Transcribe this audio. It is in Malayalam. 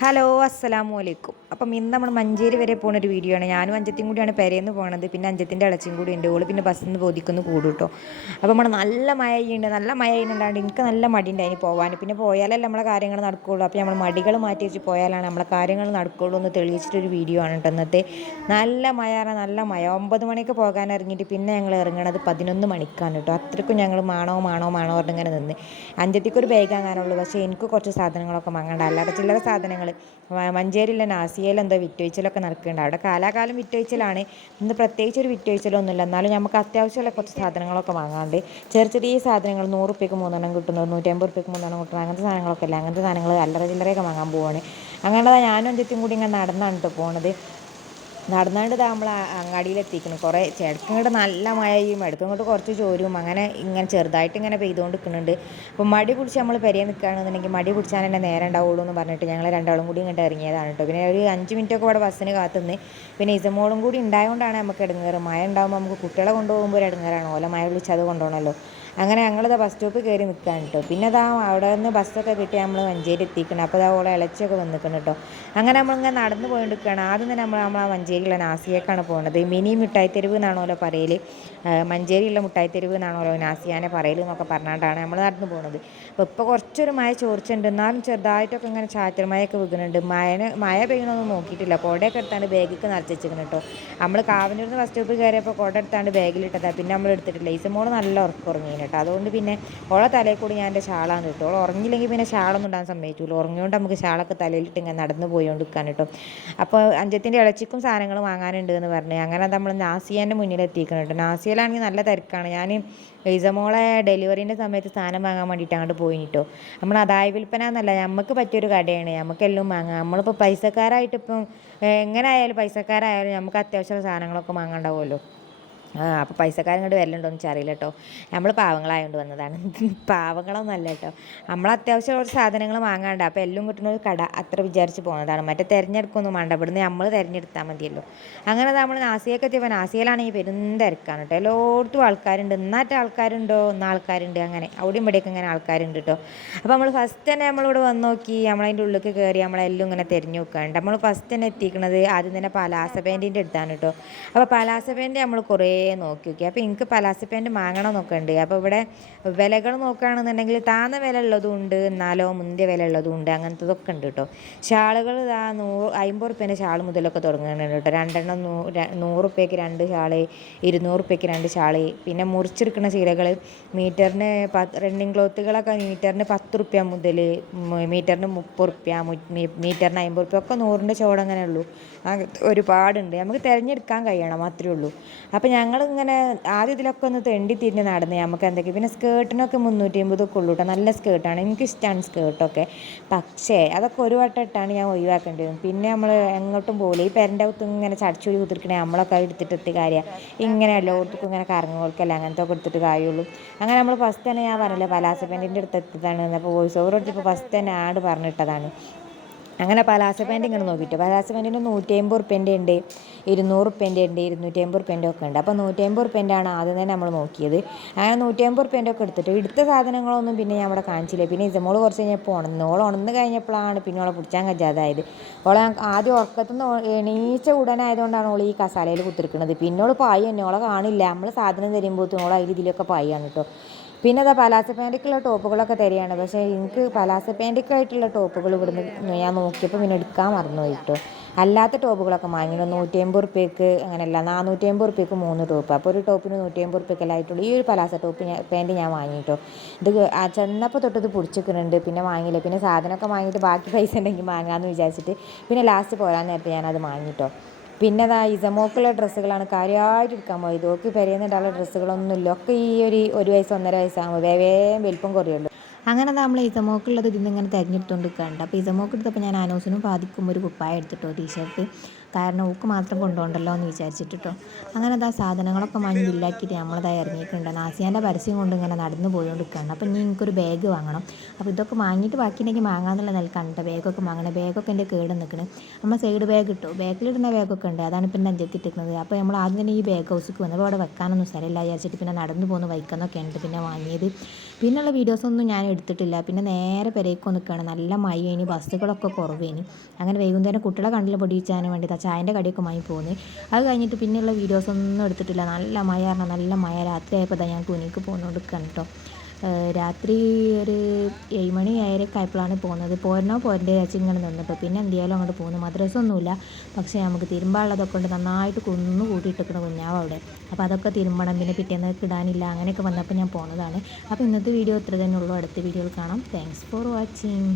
ഹലോ അസ്സലാമു അലൈക്കും അപ്പം ഇന്ന് നമ്മൾ മഞ്ചേരി വരെ പോകുന്ന ഒരു വീഡിയോ ആണ്. ഞാനും അഞ്ചത്തും കൂടിയാണ് പെരേന്ന് പോകുന്നത് പിന്നെ അഞ്ചത്തിന്റെ ഇളച്ചിയും കൂടി ഉണ്ട്. ഓൾ പിന്നെ ബസ്സിൽ നിന്ന് ബോധിക്കുന്നു കൂടും കേട്ടോ അപ്പം നമ്മൾ നല്ല മഴ ചെയ്യുന്നുണ്ട് നല്ല മഴ ചെയ്യുന്നുണ്ടാണ്ട് എനിക്ക് നല്ല മടി അതിന് പോകാൻ പിന്നെ പോയാലല്ലേ നമ്മളെ കാര്യങ്ങൾ നടക്കുകയുള്ളൂ അപ്പോൾ നമ്മൾ മടികൾ മാറ്റി വെച്ച് പോയാലാണ് നമ്മളെ കാര്യങ്ങൾ നടക്കുകയുള്ളൂ എന്ന് തെളിയിച്ചിട്ടൊരു വീഡിയോ ആണ് കേട്ടോ ഇന്നത്തെ. നല്ല മഴ നല്ല മഴ. ഒമ്പത് മണിക്ക് പോകാൻ ഇറങ്ങിയിട്ട് പിന്നെ ഞങ്ങൾ ഇറങ്ങണത് പതിനൊന്ന് മണിക്കാണ് കേട്ടോ അത്രയ്ക്കും ഞങ്ങൾ മാണോ മാണോ മാണോ പറഞ്ഞിങ്ങനെ നിന്ന്. അഞ്ചത്തിക്ക് ഒരു ബാഗ് വാങ്ങാനുള്ളൂ. പക്ഷേ എനിക്ക് കുറച്ച് സാധനങ്ങളൊക്കെ വാങ്ങണ്ട. അല്ലാതെ ചില്ലറ സാധനങ്ങൾ മഞ്ചേരിയിലെ നാസിയയിൽ എന്തോ നടക്കുന്നുണ്ട്. അവിടെ കാലാകാലം വിറ്റൊഴിച്ചിലാണ്. ഇന്ന് പ്രത്യേകിച്ച് ഒരു വിറ്റൊഴിച്ചിലൊന്നുമില്ല. എന്നാലും നമുക്ക് അത്യാവശ്യമുള്ള കുറച്ച് സാധനങ്ങളൊക്കെ വാങ്ങാണ്ട് ചെറിയ ചെറിയ സാധനങ്ങൾ നൂറ് റുപ്യക്ക് മൂന്നെണ്ണം കിട്ടുന്നത് നൂറ്റമ്പത് റുപ്യക്ക് മൂന്നെണ്ണം കിട്ടുന്നത് അങ്ങനത്തെ സാധനങ്ങളൊക്കെ അല്ല അങ്ങനത്തെ സാധനങ്ങൾ അല്ലറ ചില്ലറയൊക്കെ വാങ്ങാൻ പോവാണ്. അങ്ങനെ ഞാനും അഞ്ചത്തും കൂടി ഇങ്ങനെ നടന്നാണ് കേട്ടോ പോണത്. നടന്നാണ്ട് ഇതാ നമ്മൾ അങ്ങാടിയിൽ എത്തിക്കണം കുറേ ചിലക്ക് ഇങ്ങോട്ട് നല്ല മഴയും അടുത്ത് ഇങ്ങോട്ട് കുറച്ച് ചോരും അങ്ങനെ ഇങ്ങനെ ചെറുതായിട്ട് ഇങ്ങനെ പെയ്തുകൊണ്ട് നിൽക്കുന്നുണ്ട് അപ്പോൾ മടി പിടിച്ച് നമ്മൾ പെരയെ നിൽക്കുകയാണെന്നുണ്ടെങ്കിൽ മടി പിടിച്ചാൽ തന്നെ നേരം ഉണ്ടാവുള്ളൂ എന്ന് പറഞ്ഞിട്ട് ഞങ്ങൾ രണ്ടാളും കൂടി ഇങ്ങോട്ട് ഇറങ്ങിയതാണ് കേട്ടോ പിന്നെ ഒരു അഞ്ച് മിനിറ്റൊക്കെ ഇവിടെ ബസ്സിന് കാത്തുനിന്ന്. പിന്നെ ഇസമോളും കൂടി ഉണ്ടായതുകൊണ്ടാണ് നമുക്ക് ഇടങ്ങേറ്. മഴ ഉണ്ടാകുമ്പോൾ നമുക്ക് കുട്ടികളെ കൊണ്ടുപോകുമ്പോൾ ഒരു ഇടങ്ങേറാണ്. ഓല മഴ വിളിച്ചത് കൊണ്ടുപോകണമല്ലോ അങ്ങനെ ഞങ്ങളിതാ ബസ് സ്റ്റോപ്പിൽ കയറി നിൽക്കാൻ കേട്ടോ പിന്നെ അതാ അവിടെ നിന്ന് ബസ്സൊക്കെ കിട്ടി നമ്മൾ മഞ്ചേരി എത്തിക്കണം. അപ്പോൾ അതാ ഓളെ ഇളച്ചിയൊക്കെ വന്നിക്കണം കേട്ടോ അങ്ങനെ നമ്മളിങ്ങനെ നടന്ന് പോയി നിൽക്കുകയാണ് ആദ്യം തന്നെ നമ്മൾ നമ്മൾ ആ മഞ്ചേരിയിലെ നാസിയേക്കാണ് പോകുന്നത് മിനി മിഠായി തെരുവ് ഓരോ പറയൽ മഞ്ചേരിയിലെ മിഠായി തെരുവ് ഓരോ നാസിയാനെ പറയൽ എന്നൊക്കെ പറഞ്ഞുകൊണ്ടാണ് നമ്മൾ നടന്ന് പോകുന്നത് അപ്പോൾ ഇപ്പോൾ കുറച്ചൊരു മഴ ചോർച്ചുണ്ട്. എന്നാലും ചെറുതായിട്ടൊക്കെ ഇങ്ങനെ ചാറ്റൽ മഴയൊക്കെ വീകുന്നുണ്ട് മഴ മഴ പെയ്യണമെന്നൊന്നും നോക്കിയിട്ടില്ല. കുടയൊക്കെ എടുത്താണ്ട് ബാഗിക്ക് നിറച്ച് വെച്ചിരിക്കണം കേട്ടോ നമ്മൾ കാവനൂർ ബസ് സ്റ്റോപ്പിൽ കയറിയപ്പോൾ കുട എടുത്താണ്ട് ബാഗിലിട്ടതാണ് പിന്നെ നമ്മൾ എടുത്തിട്ടില്ല. ഈസമോൾ നല്ല ഉറക്കം ഉറങ്ങിയാണ് കേട്ടോ. അതുകൊണ്ട് പിന്നെ ഓളെ തലയിൽ കൂടി ഞാൻ എന്റെ ഷാളാണ് കിട്ടും. ഓൾ ഉറങ്ങിയില്ലെങ്കിൽ പിന്നെ ശാളൊന്നും ഇടാൻ സമ്മതിച്ചില്ല ഉറങ്ങിയോണ്ട് നമുക്ക് ശാളൊക്കെ തലയിലിട്ട് ഇങ്ങനെ നടന്നു പോയോണ്ട് നിൽക്കാൻ അപ്പോൾ അഞ്ചത്തിന്റെ ഇളച്ചിക്കും സാധനങ്ങൾ വാങ്ങാനുണ്ട് എന്ന് പറഞ്ഞു. അങ്ങനെ നമ്മൾ നാസിയേന്റെ മുന്നിൽ എത്തിക്കണം കേട്ടോ. നാസിയയിലാണെങ്കിൽ നല്ല തിരക്കാണ്. ഞാൻ ഈസമോളെ ഡെലിവറീന്റെ സമയത്ത് സാധനം വാങ്ങാൻ വേണ്ടിയിട്ട് അങ്ങോട്ട് പോയി കേട്ടോ. നമ്മൾ അതായ വിൽപ്പന എന്നല്ല നമുക്ക് പറ്റിയൊരു കടയാണ്. നമുക്കെല്ലാം വാങ്ങാം. നമ്മളിപ്പോൾ പൈസക്കാരായിട്ട് ഇപ്പം എങ്ങനെ ആയാലും പൈസക്കാരായാലും നമുക്ക് അത്യാവശ്യം സാധനങ്ങളൊക്കെ വാങ്ങാണ്ടാവുമല്ലോ അപ്പോൾ പൈസക്കാരൻ ഇങ്ങോട്ട് വരലുണ്ടോ എന്ന് അറിയില്ല കേട്ടോ നമ്മൾ പാവങ്ങളായതുകൊണ്ട് വന്നതാണ്. പാവങ്ങളൊന്നും അല്ല കേട്ടോ നമ്മൾ അത്യാവശ്യം കുറച്ച് സാധനങ്ങൾ വാങ്ങാണ്ട് അപ്പോൾ എല്ലാം കിട്ടുന്ന ഒരു കട അത്ര വിചാരിച്ച് പോകുന്നതാണ് മറ്റേ തിരഞ്ഞെടുക്കൊന്നും വേണ്ട. ഇവിടുന്ന് നമ്മൾ തിരഞ്ഞെടുത്താൽ മതിയല്ലോ. അങ്ങനെ നമ്മൾ നാസിയൊക്കെ എത്തിയപ്പോൾ നാസിയയിലാണെങ്കിൽ പെരും തിരക്കാണ് കേട്ടോ എല്ലായിടത്തും ആൾക്കാരുണ്ട്. ഇന്നാറ്റ ആൾക്കാരുണ്ടോ? ഇന്ന ആൾക്കാരുണ്ട്. അങ്ങനെ. അവിടെയും ഇവിടെയൊക്കെ ഇങ്ങനെ ആൾക്കാരുണ്ട് കേട്ടോ അപ്പോൾ നമ്മൾ ഫസ്റ്റ് തന്നെ നമ്മളിവിടെ വന്ന് നോക്കി. നമ്മളതിന്റെ ഉള്ളിലേക്ക് കയറി നമ്മളെല്ലാം ഇങ്ങനെ തിരഞ്ഞു നോക്കാണ്ട് നമ്മൾ ഫസ്റ്റ് തന്നെ എത്തിക്കുന്നത് ആദ്യം തന്നെ പലാസ പെയിന്റിന്റെ അടുത്താണ് കേട്ടോ അപ്പോൾ പലാസ പെയിന്റ് നമ്മൾ കുറേ നോക്കി നോക്കി അപ്പോൾ എനിക്ക് പലാസി പാന്റ് വാങ്ങണം നോക്കുന്നുണ്ട് അപ്പോൾ ഇവിടെ വിലകൾ നോക്കുകയാണെന്നുണ്ടെങ്കിൽ താന്ന വില ഉള്ളതും ഉണ്ട് എന്നാലോ മുന്തിയ വില ഉള്ളതും ഉണ്ട് അങ്ങനത്തതൊക്കെ ഉണ്ട് കേട്ടോ ഷാളുകൾ ഇതാ നൂറ് അമ്പത് റുപ്യേന്റെ ഷാൾ മുതലൊക്കെ തുടങ്ങുന്നുണ്ട് കേട്ടോ രണ്ടെണ്ണം നൂ നൂറ് റുപ്യക്ക് രണ്ട് ഷാൾ ഇരുന്നൂറ് റുപ്യക്ക് രണ്ട് ഷാൾ. പിന്നെ മുറിച്ചെടുക്കുന്ന ചീരകൾ മീറ്ററിന് പത്ത് റണ്ണിങ് ക്ലോത്തുകളൊക്കെ മീറ്ററിന് പത്ത് റുപ്യ മുതൽ മീറ്ററിന് മുപ്പത് റുപ്യ മീറ്ററിന് അമ്പത് റുപ്യ ഒക്കെ നൂറിന്റെ ചോടങ്ങനെ ഉള്ളൂ ഒരുപാടുണ്ട്. നമുക്ക് തിരഞ്ഞെടുക്കാൻ കഴിയണം അത്രേ ഉള്ളൂ. അപ്പോൾ ഞങ്ങൾ ഇങ്ങനെ ആദ്യം ഇതിലൊക്കെ ഒന്ന് തെണ്ടി തിരിഞ്ഞ് നടന്ന്. നമുക്ക് എന്തൊക്കെ പിന്നെ സ്കേർട്ടിനൊക്കെ മുന്നൂറ്റി അമ്പതൊക്കെ ഉള്ളൂ കേട്ടോ നല്ല സ്കേർട്ടാണ്. എനിക്കിഷ്ടമാണ് സ്കേർട്ടൊക്കെ. പക്ഷേ അതൊക്കെ ഒരു വട്ടം ഇട്ടാണ് ഞാൻ ഒഴിവാക്കേണ്ടി വരും പിന്നെ നമ്മൾ എങ്ങോട്ടും പോകില്ല ഈ പെരന്റെ അകത്ത് ഇങ്ങനെ ചടച്ചൂരി കുത്തിരിക്കണേ നമ്മളൊക്കെ എടുത്തിട്ട് എത്തി കാര്യം. ഇങ്ങനെ എല്ലായിടത്തും ഇങ്ങനെ കറങ്ങുകൾക്കല്ല അങ്ങനത്തെ ഒക്കെ എടുത്തിട്ട് കാര്യമുള്ളൂ. അങ്ങനെ നമ്മൾ ഫസ്റ്റ് തന്നെ ഞാൻ പറഞ്ഞില്ല പലാസ പെന്റിന്റെ അടുത്ത് എത്തിയതാണ്. അപ്പോൾ വോയിസ് ഓവർ എടുത്തപ്പോൾ ഫസ്റ്റ് തന്നെ ആട് പറഞ്ഞിട്ടതാണ്. അങ്ങനെ പലാസ പാന്റ് ഇങ്ങനെ നോക്കിയിട്ട് പലാസ പാന്റിന് നൂറ്റി അമ്പത് റുപ്യന്റെ ഉണ്ട് ഇരുന്നൂറ് റുപ്യന്റെ ഉണ്ട് ഇരുന്നൂറ്റി അമ്പത് റുപ്യന്റെ ഒക്കെ ഉണ്ട്. അപ്പോൾ നൂറ്റി അമ്പത് റുപ്യന്റെ ആണ് ആദ്യം തന്നെ നമ്മൾ നോക്കിയത്. അങ്ങനെ നൂറ്റി അമ്പത് റുപ്യന്റെ ഒക്കെ എടുത്തിട്ട് എടുത്ത സാധനങ്ങളൊന്നും പിന്നെ ഞാൻ അവിടെ കാണിച്ചില്ല. പിന്നെ ഇസമോൾ കുറച്ച് കഴിഞ്ഞപ്പോൾ ഉണന്ന് ഓൾ ഉണന്ന് കഴിഞ്ഞപ്പോഴാണ് പിന്നെ ഓളെ പിടിച്ചാൻ കഴിയാതായത് ഓളെ ആദ്യം ഉറക്കത്തുനിന്ന് എണീച്ച ഉടനായതുകൊണ്ടാണ് ഓൾ ഈ കസാലയിൽ കുത്തിരിക്കുന്നത് പിന്നെ ഓൾ പായി തന്നെ. ഓളെ കാണില്ല. നമ്മൾ സാധനം തരുമ്പോഴത്തേക്കും ഓൾ അതിൽ ഇതിലൊക്കെ പായാണ് കേട്ടോ. പിന്നെ അതാ പലാസ പാന്റിക്കുള്ള ടോപ്പുകളൊക്കെ തരികയാണ്. പക്ഷേ എനിക്ക് പലാസ പാന്റിക്കായിട്ടുള്ള ടോപ്പുകൾ ഇവിടുന്ന് ഞാൻ നോക്കിയപ്പോൾ പിന്നെ എടുക്കാൻ മറന്നു കേട്ടോ അല്ലാത്ത ടോപ്പുകളൊക്കെ വാങ്ങിയിരുന്നു നൂറ്റി അമ്പത് റുപ്യക്ക് അങ്ങനെയല്ല നാനൂറ്റി അമ്പത് റുപ്യക്ക് മൂന്ന് ടോപ്പ്. അപ്പോൾ ഒരു ടോപ്പിന് നൂറ്റി അമ്പത് റുപ്യക്കല്ല ആയിട്ടുള്ളൂ. ഈ ഒരു പലാസ ടോപ്പ് ഞാൻ പാന്റ് ഞാൻ വാങ്ങിയിട്ടോ ഇത് ചെന്നപ്പോൾ തൊട്ട് ഇത് പിടിച്ചിരിക്കുന്നുണ്ട് പിന്നെ വാങ്ങിയില്ല. പിന്നെ സാധനമൊക്കെ വാങ്ങിയിട്ട് ബാക്കി പൈസ ഉണ്ടെങ്കിൽ വാങ്ങാമെന്ന് വിചാരിച്ചിട്ട് പിന്നെ ലാസ്റ്റ് പോരാൻ നേരത്തെ ഞാനത് വാങ്ങിയിട്ടോ പിന്നെ അതാ ഇസമോക്കുള്ള ഡ്രസ്സുകളാണ് കാര്യമായിട്ട് എടുക്കാൻ പോയത്. ഓക്ക് പെരയുന്നുണ്ടാവുള്ള ഡ്രസ്സുകളൊന്നുമില്ല. ഒക്കെ ഈ ഒരു ഒരു വയസ്സ് ഒന്നര വയസ്സാകുമ്പോൾ വേവേം വലിപ്പം കുറയുള്ളൂ അങ്ങനെ നമ്മൾ ഇസമോക്കുള്ളത് ഇതിന്ന് നിന്ന് ഇങ്ങനെ തിരഞ്ഞെടുത്തുകൊണ്ട് നിൽക്കാറുണ്ട് അപ്പോൾ ഇസമോക്ക് എടുത്തപ്പോൾ ഞാൻ അനോസിനും ബാധിക്കുമ്പോൾ ഒരു കുപ്പായ എടുത്തിട്ടോ ടീഷർട്ട്. കാരണം ഊക്ക് മാത്രം കൊണ്ടുപോകണ്ടല്ലോ എന്ന് വിചാരിച്ചിട്ട് അങ്ങനെ അതാ സാധനങ്ങളൊക്കെ വാങ്ങി ഇല്ലാക്കിയിട്ട് നമ്മളതാ ഇറങ്ങിയിട്ടുണ്ട്. നാസിയാന്റെ പരസ്യം കൊണ്ട് ഇങ്ങനെ നടന്നു പോയോണ്ടിരിക്കുകയാണ്. അപ്പം ഇനി എനിക്കൊരു ബാഗ് വാങ്ങണം. അപ്പോൾ ഇതൊക്കെ വാങ്ങിയിട്ട് ബാക്കിയുണ്ടെങ്കിൽ വാങ്ങാമെന്നുള്ള നിലക്കാണ് കേട്ടോ ബാഗൊക്കെ വാങ്ങണം. ബാഗൊക്കെ എന്റെ കേട് നിൽക്കണേ നമ്മൾ സൈഡ് ബാഗ് ഇട്ടു. ബാക്കിലിടുന്ന ബാഗൊക്കെ ഉണ്ട്. അതാണ് പിന്നെ എന്റെ അഞ്ചെത്തി ഇട്ടിരിക്കുന്നത് അപ്പോൾ നമ്മൾ ആദ്യം തന്നെ ഈ ബാഗ് ഹൗസിക്ക് വന്നപ്പോൾ അവിടെ വെക്കാനൊന്നും സ്ഥലമില്ല. വിചാരിച്ചിട്ട് പിന്നെ നടന്നു പോകുന്ന ഉണ്ട് പിന്നെ വാങ്ങിയത് പിന്നെയുള്ള വീഡിയോസൊന്നും ഞാൻ എടുത്തിട്ടില്ല. പിന്നെ നേരെ പെരേക്കൊന്നും നിൽക്കുകയാണ് നല്ല മഴയേനി ബസ്സുകളൊക്കെ കുറവേനി. അങ്ങനെ വൈകുന്നേരം കുട്ടികളെ കണ്ണിൽ പൊടിയിച്ചാൻ വേണ്ടി ആ ചായന്റെ കടിയൊക്കെ വാങ്ങി പോകുന്നത് അത് കഴിഞ്ഞിട്ട് പിന്നെയുള്ള വീഡിയോസൊന്നും എടുത്തിട്ടില്ല. നല്ല മഴ കാരണം നല്ല മഴ. രാത്രി ആയപ്പോൾ ഞാൻ കുനിക്ക് പോകുന്നോണ്ടിരിക്കുകയാണ് കേട്ടോ രാത്രി ഒരു ഏഴ് മണി ഏഴരയൊക്കെ ആയപ്പോഴാണ് പോകുന്നത്. പോരണോ പോരണ്ടേ വെച്ച് ഇങ്ങനെ നിന്നപ്പോൾ പിന്നെ എന്ത് ചെയ്യാലും അങ്ങോട്ട് പോകുന്നു. മദ്രസ ഒന്നുമില്ല പക്ഷേ നമുക്ക് തിരുമ്പാനുള്ളതൊക്കെ ഉണ്ട് നന്നായിട്ട് കുന്നു കൂട്ടിയിട്ടിരിക്കണ കുഞ്ഞാവ് അവിടെ. അപ്പോൾ അതൊക്കെ തിരുമ്പണം. പിന്നെ പിറ്റേന്ന് കിടാനില്ല. അങ്ങനെയൊക്കെ വന്നപ്പോൾ ഞാൻ പോണതാണ് അപ്പോൾ ഇന്നത്തെ വീഡിയോ ഇത്ര തന്നെ ഉള്ളൂ. അടുത്ത വീഡിയോയിൽ കാണാം. Thanks for watching